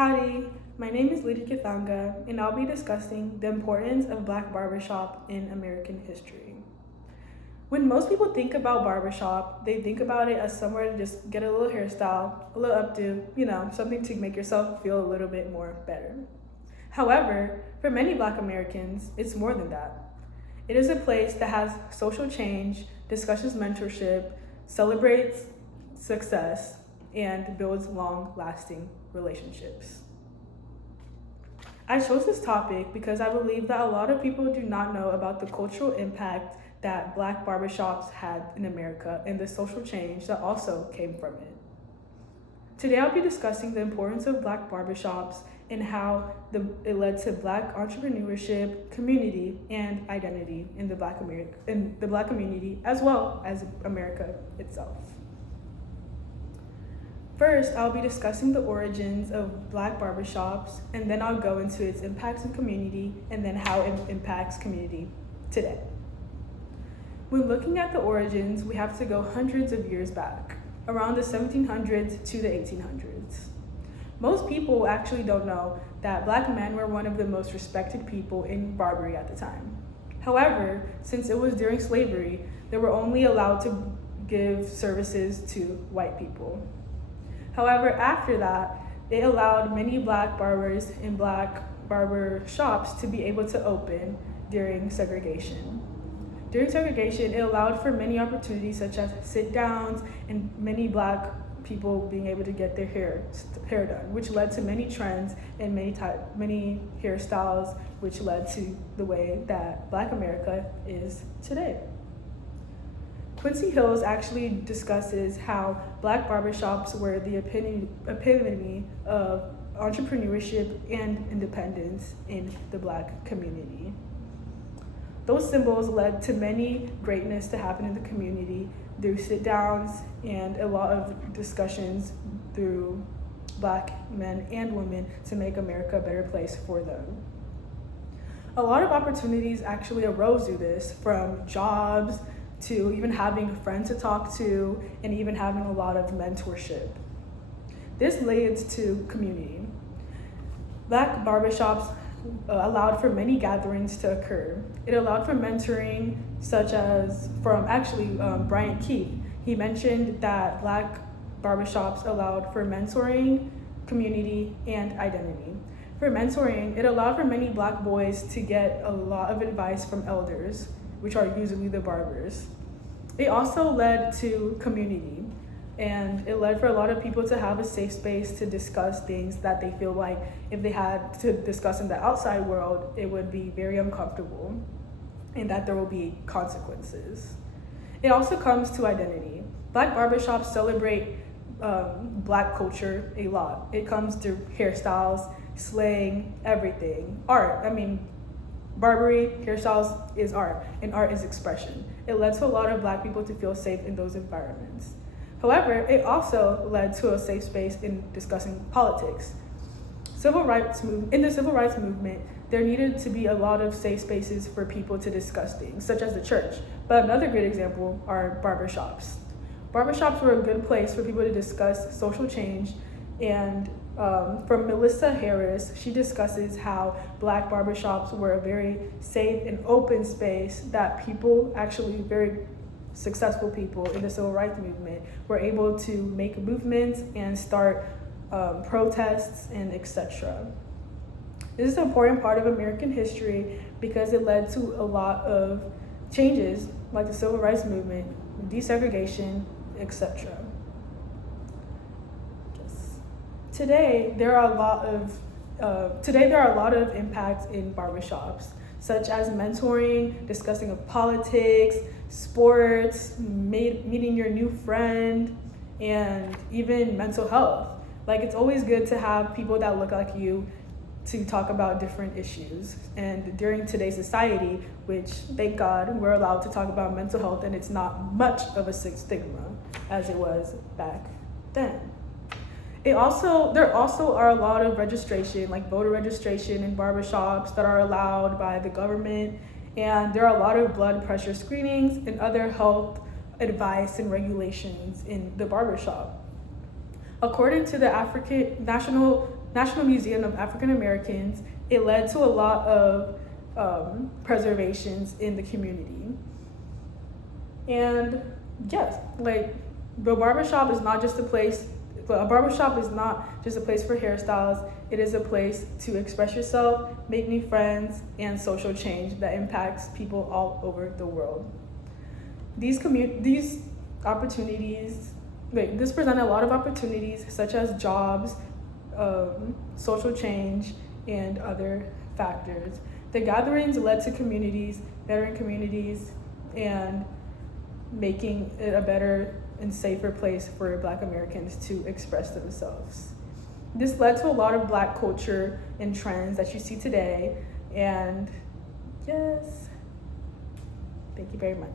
Howdy, my name is Lydia Kithanga, and I'll be discussing the importance of Black barbershop in American history. When most people think about barbershop, they think about it as somewhere to just get a little hairstyle, a little updo, something to make yourself feel a little bit more better. However, for many Black Americans, it's more than that. It is a place that has social change, discusses mentorship, celebrates success, and builds long lasting relationships. I chose this topic because I believe that a lot of people do not know about the cultural impact that Black barbershops had in America and the social change that also came from it. Today I'll be discussing the importance of Black barbershops and how it led to Black entrepreneurship, community, and identity in the Black community, as well as America itself. First, I'll be discussing the origins of Black barbershops, and then I'll go into its impacts in community, and then how it impacts community today. When looking at the origins, we have to go hundreds of years back, around the 1700s to the 1800s. Most people actually don't know that Black men were one of the most respected people in Barbary at the time. However, since it was during slavery, they were only allowed to give services to white people. However, after that, it allowed many Black barbers and Black barber shops to be able to open during segregation. During segregation, it allowed for many opportunities such as sit-downs and many Black people being able to get their hair done, which led to many trends and many hairstyles, which led to the way that Black America is today. Quincy Hills actually discusses how Black barbershops were the epitome of entrepreneurship and independence in the Black community. Those symbols led to many greatness to happen in the community through sit-downs and a lot of discussions through Black men and women to make America a better place for them. A lot of opportunities actually arose through this, from jobs to even having a friend to talk to, and even having a lot of mentorship. This leads to community. Black barbershops allowed for many gatherings to occur. It allowed for mentoring, such as from Bryant Keith. He mentioned that Black barbershops allowed for mentoring, community, and identity. For mentoring, it allowed for many Black boys to get a lot of advice from elders, which are usually the barbers. It also led to community, and it led for a lot of people to have a safe space to discuss things that they feel like if they had to discuss in the outside world, it would be very uncomfortable and that there will be consequences. It also comes to identity. Black barbershops celebrate Black culture a lot. It comes to hairstyles, slang, everything. Art, Barbary hairstyles is art, and art is expression. It led to a lot of Black people to feel safe in those environments. However, it also led to a safe space in discussing politics. In the civil rights movement, there needed to be a lot of safe spaces for people to discuss things, such as the church. But another great example are barbershops. Barbershops were a good place for people to discuss social change, and from Melissa Harris, she discusses how Black barbershops were a very safe and open space that people, actually very successful people in the civil rights movement, were able to make movements and start protests and etc. This is an important part of American history because it led to a lot of changes like the civil rights movement, desegregation, etc. Today, there are a lot of impacts in barbershops, such as mentoring, discussing of politics, sports, meeting your new friend, and even mental health. It's always good to have people that look like you to talk about different issues. And during today's society, which thank God we're allowed to talk about mental health, and it's not much of a stigma as it was back then. There also are a lot of registration, like voter registration in barbershops that are allowed by the government, and there are a lot of blood pressure screenings and other health advice and regulations in the barbershop. According to the National National Museum of African Americans, it led to a lot of preservations in the community. And yes, like the barbershop is not just a place, a barbershop is not just a place for hairstyles, it is a place to express yourself, make new friends, and social change that impacts people all over the world. These opportunities, this presented a lot of opportunities such as jobs, social change, and other factors. The gatherings led to communities, bettering communities, and making it a better and safer place for Black Americans to express themselves. This led to a lot of Black culture and trends that you see today. And yes, thank you very much.